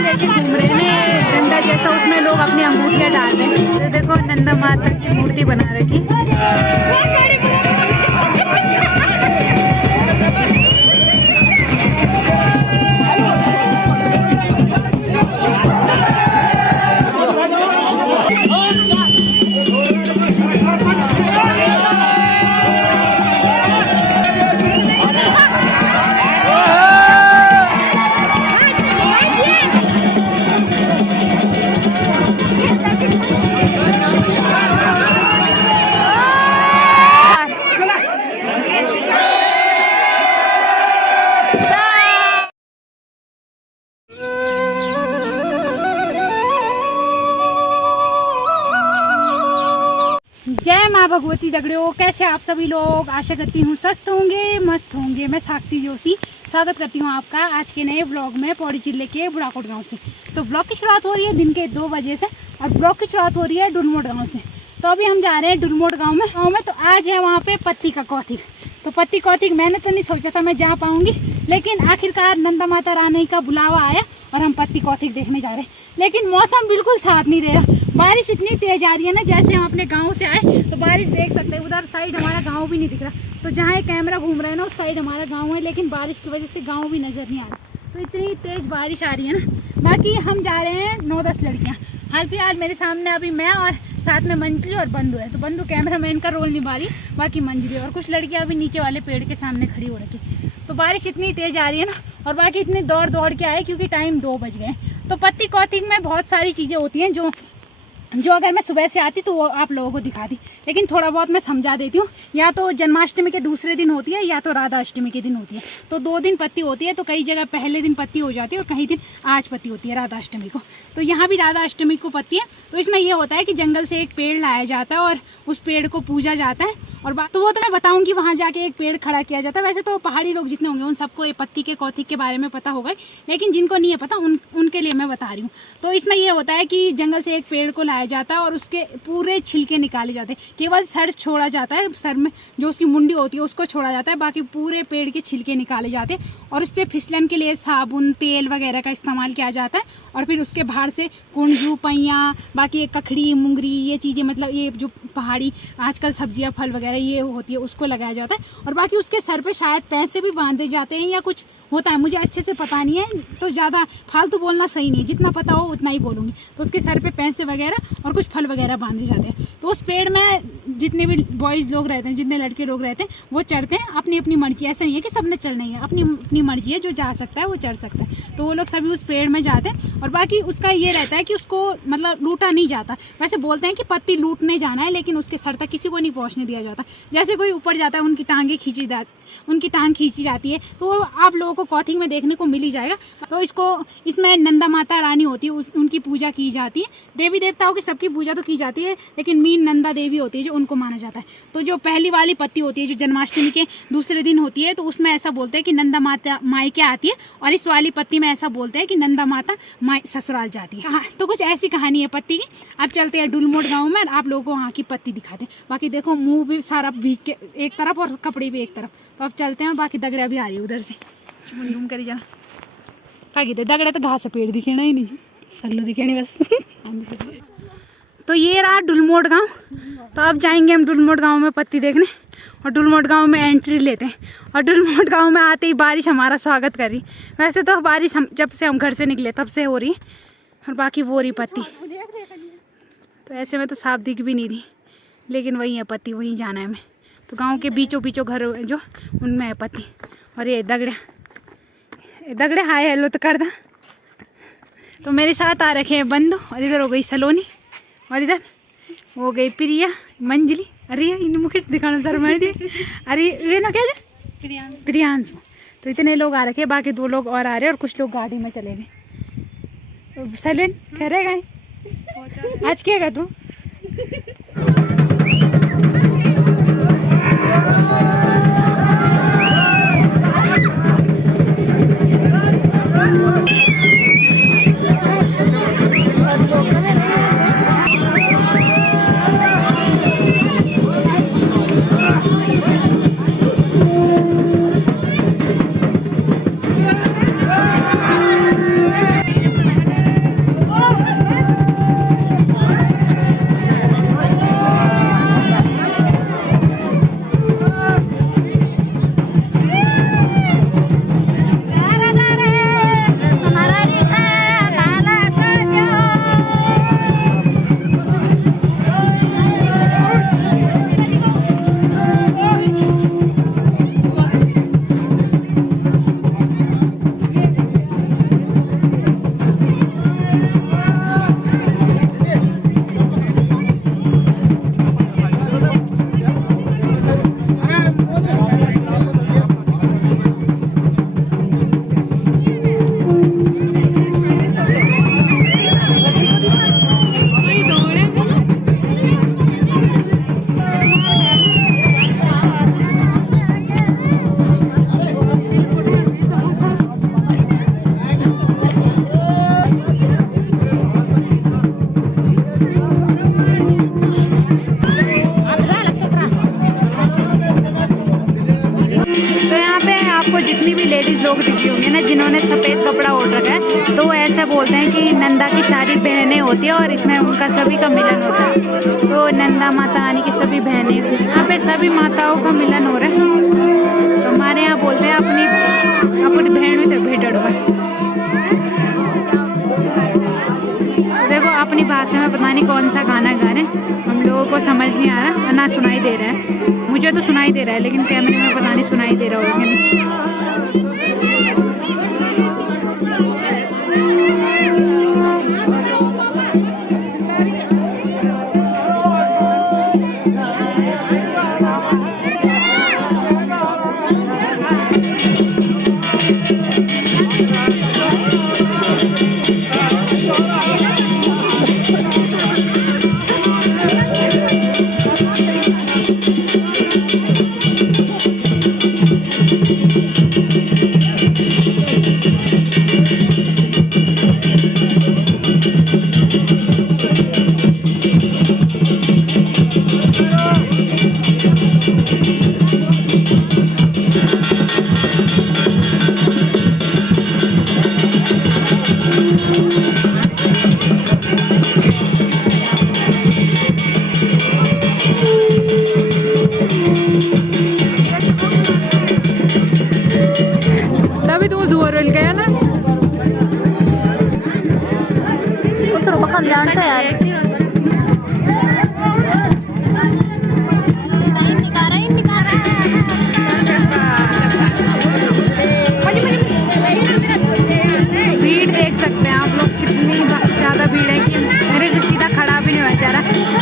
लेके घूम रहे हैं डंडा जैसा, उसमें लोग अपनी अंगूठियाँ डाल रहे हैं। तो देखो नंदा माता की मूर्ति बना रखी। जय माँ भगवती दगड़ियों, कैसे आप सभी लोग। आशा करती हूँ स्वस्थ होंगे, मस्त होंगे। मैं साक्षी जोशी स्वागत करती हूँ आपका आज के नए ब्लॉग में पौड़ी जिले के बुढ़ाकोट गांव से। तो ब्लॉग की शुरुआत हो रही है दिन के 2 बजे से और ब्लॉग की शुरुआत हो रही है डुलमोट गांव से। तो अभी हम जा रहे हैं डुलमोट गांव में। तो आज है वहाँ पे पत्ती का कौथिक। तो पत्ती कौथिक मैंने तो नहीं सोचा था मैं जा पाऊँगी, लेकिन आखिरकार नंदा माता रानी का बुलावा आया और हम पत्ती कौथिक देखने जा रहे हैं। लेकिन मौसम बिल्कुल साथ नहीं दे रहा, बारिश इतनी तेज आ रही है ना। जैसे हम अपने गांव से आए तो बारिश देख सकते हैं, उधर साइड हमारा गांव भी नहीं दिख रहा। तो जहाँ एक कैमरा घूम रहा है ना उस साइड हमारा गांव है, लेकिन बारिश की वजह से गांव भी नज़र नहीं आ रहा। तो इतनी तेज बारिश आ रही है ना। बाकी हम जा रहे हैं 9-10 लड़कियाँ। हाल फिलहाल मेरे सामने अभी मैं और साथ में मंजली और बंधु है। तो बंधु कैमरामैन का रोल निभा रही, बाकी मंजली और कुछ लड़कियाँ अभी नीचे वाले पेड़ के सामने खड़ी हो रखी। तो बारिश इतनी तेज आ रही है ना, और बाकी इतनी दौड़ के आए क्योंकि टाइम 2 बज गए। तो पत्ती कौथिक में बहुत सारी चीज़ें होती हैं जो अगर मैं सुबह से आती तो वो आप लोगों को दिखा दी, लेकिन थोड़ा बहुत मैं समझा देती हूँ। या तो जन्माष्टमी के दूसरे दिन होती है या तो राधा अष्टमी के दिन होती है। तो 2 दिन पत्ती होती है। तो कई जगह पहले दिन पत्ती हो जाती है और कई दिन आज पत्ती होती है राधा अष्टमी को। तो यहाँ भी राधा अष्टमी को पत्ती है। तो इसमें यह होता है कि जंगल से एक पेड़ लाया जाता है और उस पेड़ को पूजा जाता है। और तो वो तो मैं बताऊंगी, वहाँ जाके एक पेड़ खड़ा किया जाता है। वैसे तो पहाड़ी लोग जितने होंगे उन सबको ये पत्ती के कौथिक के बारे में पता होगा, लेकिन जिनको नहीं है पता उनके लिए मैं बता रही हूँ। तो इसमें यह होता है कि जंगल से एक पेड़ को लाया जाता है और उसके पूरे छिलके निकाले जाते हैं। केवल सर छोड़ा जाता है, सर में जो उसकी मुंडी होती है उसको छोड़ा जाता है, बाकी पूरे पेड़ के छिलके निकाले जाते हैं। और उस पर फिसलन के लिए साबुन तेल वगैरह का इस्तेमाल किया जाता है। और फिर उसके बाहर से कुंजू पैया, बाकी कखड़ी मुंगरी, ये चीज़ें मतलब ये जो पहाड़ी आजकल सब्जियां फल वगैरह ये होती है उसको लगाया जाता है। और बाकी उसके सर पे शायद पैसे भी बांधे जाते हैं या कुछ होता है, मुझे अच्छे से पता नहीं है। तो ज़्यादा फालतू बोलना सही नहीं है, जितना पता हो उतना ही बोलूँगी। तो उसके सर पे पैसे वगैरह और कुछ फल वगैरह बांधे जाते हैं। तो उस पेड़ में जितने भी बॉयज़ लोग रहते हैं, जितने लड़के लोग रहते हैं वो चढ़ते हैं अपनी अपनी मर्जी। ऐसा नहीं है कि सबने चढ़ना ही है, अपनी अपनी मर्जी है, जो जा सकता है वो चढ़ सकता है। तो वो लोग सभी उस पेड़ में जाते हैं। और बाकी उसका ये रहता है कि उसको मतलब लूटा नहीं जाता। वैसे बोलते हैं कि पत्ती लूटने जाना है, लेकिन उसके सर तक किसी को नहीं पहुँचने दिया जाता। जैसे कोई ऊपर जाता है उनकी टांग खींची जाती है। तो आप लोगों को कौथिक में देखने को मिल ही जाएगा। तो इसमें नंदा माता रानी होती है, उनकी पूजा की जाती है। देवी देवताओं की सबकी पूजा तो की जाती है, लेकिन मेन नंदा देवी होती है जो उनको माना जाता है। तो जो पहली वाली पत्ती होती है जो जन्माष्टमी के दूसरे दिन होती है, तो उसमें ऐसा बोलते हैं कि नंदा माता मायके आती है। और इस वाली पत्ती में ऐसा बोलते हैं कि नंदा माता ससुराल जाती है। हाँ, तो कुछ ऐसी कहानी है पत्ती की। अब चलते हैं डुलमोट गाँव में, आप लोगों को वहाँ की पत्ती दिखाते हैं। बाकी देखो मुँह भी सारा भीग के एक तरफ और कपड़े भी एक तरफ। तो अब चलते हैं। बाकी दगड़ा भी आ रही है उधर से, घूम कर जाना ताकि दगड़ा तो घास पेड़ दिखेना ही नहीं, सल्लू दिखे नहीं बस। तो ये रहा डुलमोट गांव। तो अब जाएंगे हम डुलमोट गांव में पत्ती देखने और डुलमोट गांव में एंट्री लेते हैं। और डुलमोट गांव में आते ही बारिश हमारा स्वागत कर रही। वैसे तो बारिश जब से हम घर से निकले तब से हो रही है। और बाकी वो रही पत्ती। तो ऐसे में तो साफ दिख भी नहीं रही, लेकिन वही है पत्ती, वहीं जाना है हमें। तो गांव के बीचों घर जो उनमें है पत्ती। और ये दगड़े हाय हेलो तो कर दा। तो मेरे साथ आ रखे हैं बंधु, और इधर हो गई सलोनी, और इधर हो गई प्रिया मंजली। अरे इन मुखित दिखाना सर मैंने दी। अरे ये ना क्या प्रियांशु। तो इतने लोग आ रखे, बाकी 2 लोग और आ रहे हैं और कुछ लोग गाड़ी में चले गए। तो सलीन कह रहे गए आज क्या गा तू? आपको जितनी भी लेडीज़ लोग दिखी होंगी ना जिन्होंने सफ़ेद कपड़ा ओढ़ रखा है, तो वो ऐसा बोलते हैं कि नंदा की सारी बहनें होती है और इसमें उनका सभी का मिलन होता है। तो नंदा माता रानी की सभी बहनें, यहाँ पे सभी माताओं का मिलन हो रहा है। तो हमारे यहाँ बोलते हैं अपनी बहन में भेटड़ हुआ। देखो अपनी भाषा में पता नहीं कौन सा गाना गा रहे हैं, हम लोगों को समझ नहीं आ रहा, ना सुनाई दे रहा है। मुझे तो सुनाई दे रहा है लेकिन कैमरे में पता नहीं सुनाई दे रहा होगा नहीं।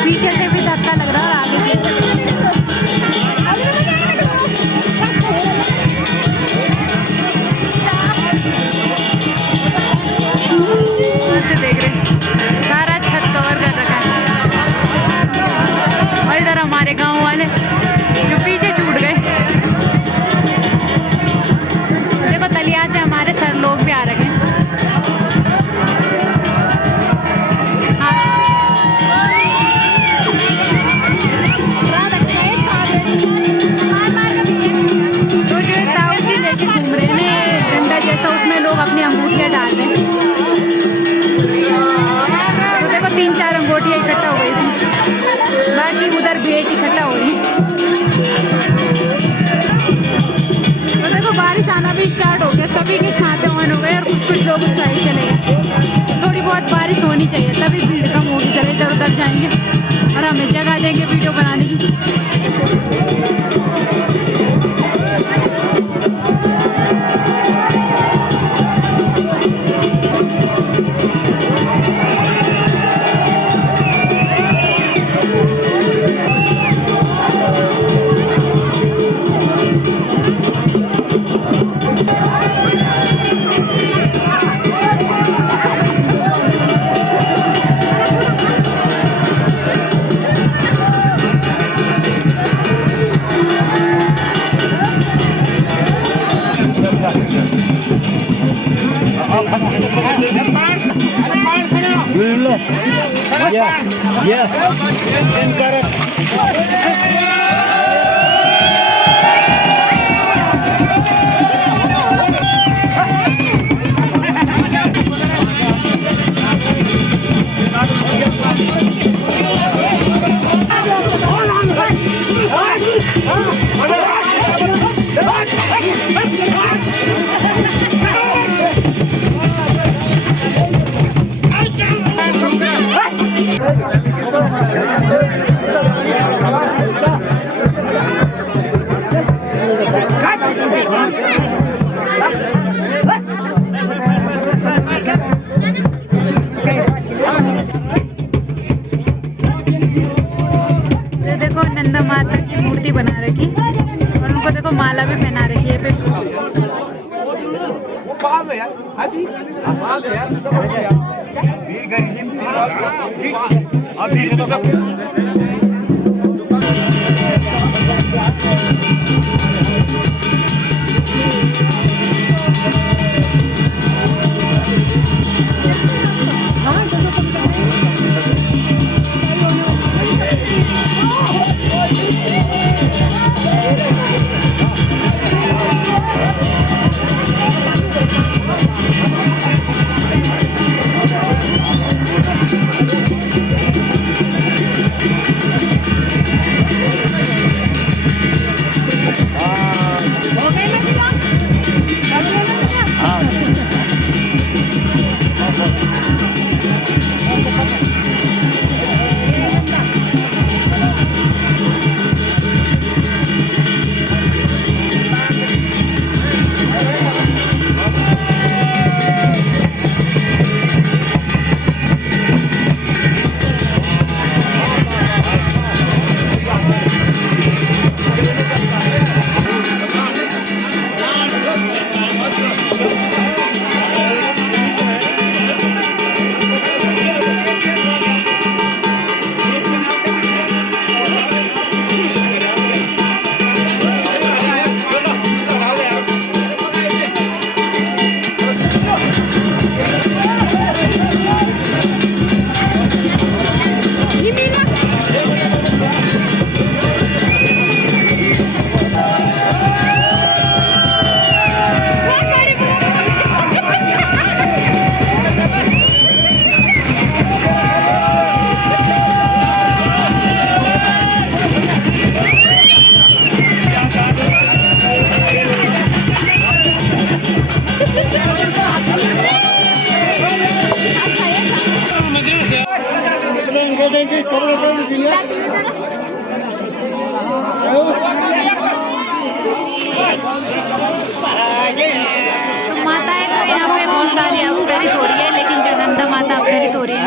पीछे से भी धक्का लग रहा है और आगे से देख रहे सारा छत कवर कर रखा है। और इधर हमारे गांव वाले जो पीछे छूट गए। देखो तलिया से हमारे सर लोग भी आ रखे हैं। अपनी अंगूठियाँ डाल रहे हैं। तो देखो 3-4 अंगूठियाँ इकट्ठा हो गई इसमें, बाकी उधर भेंट इकट्ठा हो रही। तो देखो बारिश आना भी स्टार्ट हो गया, सभी के छाते ऑन हो गए और कुछ लोग उस साइड चले गए। थोड़ी बहुत बारिश होनी चाहिए तभी भीड़ कम होगी, चले इधर उधर जाएंगे और हमें जगह देंगे वीडियो बनाने की। देखो नंदा माता की मूर्ति बना रखी और उनको देखो माला भी पहना रखी है पे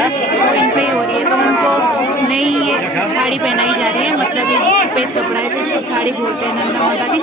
है वो इन पे ही हो रही है। तो उनको नई ये साड़ी पहनाई जा रही है, मतलब ये सफ़ेद कपड़ा है तो इसको साड़ी बोलते हैं नंदा माता की।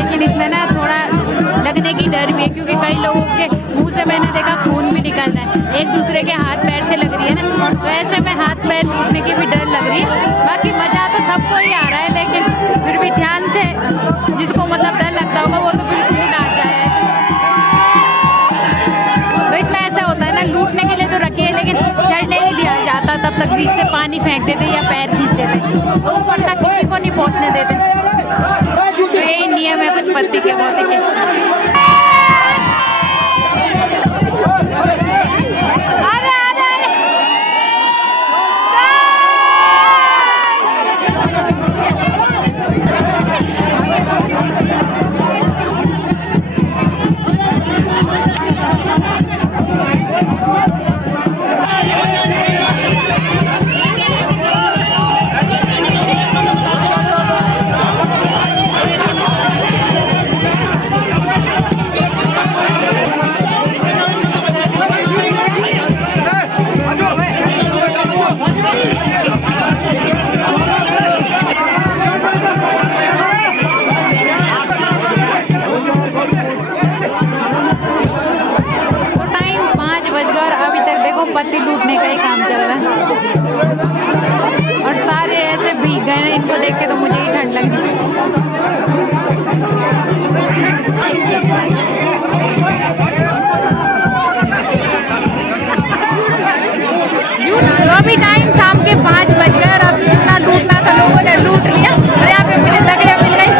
लेकिन इसमें ना थोड़ा लगने की डर भी है, क्योंकि कई लोगों के मुंह से मैंने देखा खून भी निकल रहा है। एक दूसरे के हाथ पैर से लग रही है ना, तो ऐसे में हाथ पैर टूटने की भी डर लग रही है। बाकी मजा तो सबको ही आ रहा है, लेकिन फिर भी ध्यान से जिसको मतलब डर लगता होगा वो तो बिल्कुल ही ना जाए। तो इसमें ऐसा होता है ना, लूटने के लिए तो रखे है लेकिन चढ़ने नहीं दिया जाता, तब तक बीच से पानी फेंक देते या पैर खींच देते, तो ऊपर तक किसी को नहीं पहुंचने देते। तो यही नियम है कुछ पत्ती के बहुत के। पत्ती लूटने का ही काम चल रहा है और सारे ऐसे भीग गए ना, इनको देख के तो मुझे ही ठंड लगी। तो अभी टाइम शाम के 5 बज गए और अब जितना लूटना था लोगों ने लूट लिया और यहाँ पे मुझे तगड़े मिल गई,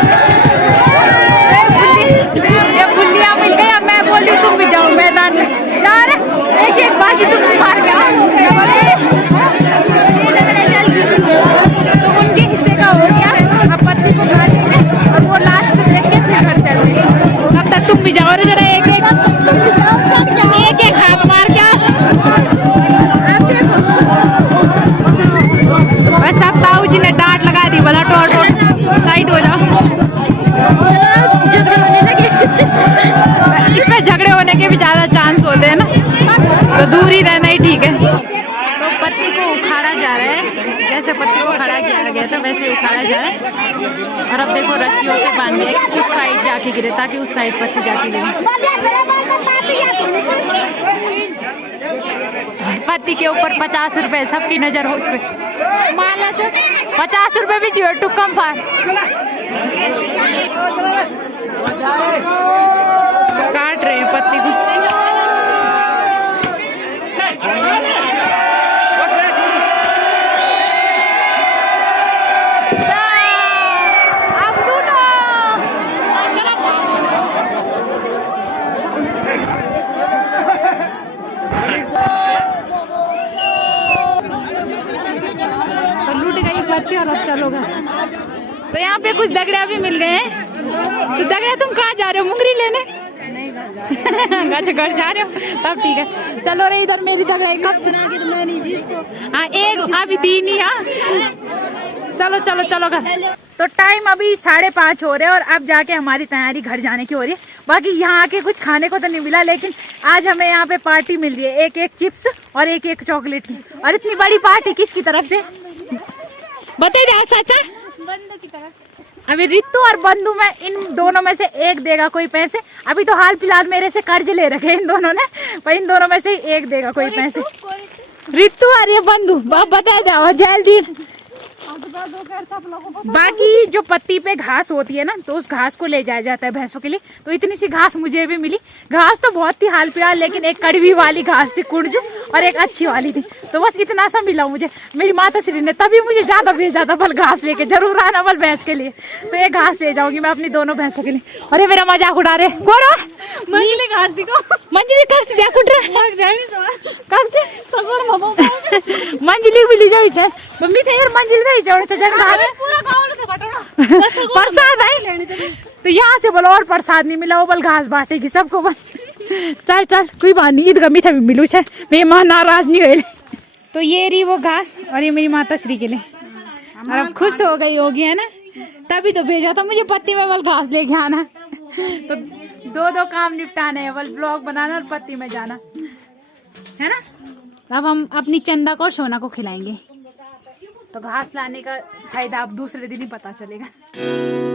बुल्लियाँ मिल गई। अब मैं बोल रही तुम भी जाओ मैदान में, यार एक बाजी तुम मार गया तो उनके हिस्से का हो गया। अब पत्ती को खा देंगे और वो लास्ट देख के फिर घर चल देंगे। अब तक तुम भी जाओ जरा एक हाथ मार क्या बस। अब ताऊ जी ने डांट लगा दी, बोला टोट साइड हो जाओ। इसमें झगड़े होने के भी ज्यादा चांस होते हैं ना, तो दूर ही रहना ही ठीक है। तो पत्ती को उखाड़ा जा रहा है, जैसे पत्ती को खड़ा किया गया था वैसे उखाड़ा जा रहा है। और अब देखो रस्सियों से बांध दिया कि उस साइड जाके गिरे, ताकि उस साइड पत्ती जाके गिरे। पत्ती के ऊपर 50 रुपए, सबकी नजर हो उस पर। 50 रुपए भी चाहिए टू कम फार। काट रहे हैं पत्ती को। और अब चलोगा। तो यहाँ पे कुछ दगड़िया भी मिल गए हैं। तो दगड़िया तुम कहाँ जा रहे हो, मुंगरी लेने? अच्छा घर जा रहे हो, तब ठीक है। चलो रे इधर मेरी दगड़िया कब से हाँ एक अभी दी नहीं। हाँ चलो चलो चलो घर। तो टाइम अभी 5:30 हो रहे हैं और अब जाके हमारी तैयारी घर जाने की हो रही है। बाकी यहाँ आके कुछ खाने को तो नहीं मिला, लेकिन आज हमें यहाँ पे पार्टी मिल रही है, एक चिप्स और एक चॉकलेट की। और इतनी बड़ी पार्टी किसकी तरफ से बताइए चाचा? बंदू की तरफ। अभी रितु और बंदू में इन दोनों में से एक देगा कोई पैसे। अभी तो हाल फिलहाल मेरे से कर्ज ले रखे इन दोनों ने, पर इन दोनों में से एक देगा कोई पैसे। रितु और ये बंदू बता जाओ जल्दी। बाकी जो पत्ती पे घास होती है ना, तो उस घास को ले जाया जाता है भैंसों के लिए। तो इतनी सी घास मुझे भी मिली। घास तो बहुत थी हाल फिलहाल, लेकिन एक कड़वी वाली घास थी कुड़जू, और एक अच्छी वाली थी। तो बस इतना सा मिला मुझे। मेरी माता श्री ने तभी मुझे ज्यादा भेजा था, बल घास लेके जरूर आना बल भैंस के लिए। तो ये घास ले जाऊंगी मैं अपनी दोनों भैंसों के लिए। अरे मेरा मजाक उड़ा रहे गोरो मंजिली घास दिखो। मंजिली कब से दिया कुट रहा कब से मंजिली भी ली जाए मम्मी थे यार मंजिल रही पूरा प्रसाद है। तो यहाँ से बोलो और प्रसाद नहीं मिला, वो बल घास बांटेगी सबको बल। चल चल कोई बात नहीं, ईद मीठा भी मिलू है, मेहमान नाराज नहीं हुए। तो ये रही वो घास और ये मेरी माता श्री के लिए। और अब खुश हो गई होगी है ना, तभी तो भेजा था मुझे पत्ती में बल घास लेके आना। तो दो काम निपटाने हैं, बल ब्लॉग बनाना और पत्ती में जाना है ना। अब हम अपनी चंदा को और सोना को खिलाएंगे। तो घास लाने का फायदा अब दूसरे दिन ही पता चलेगा।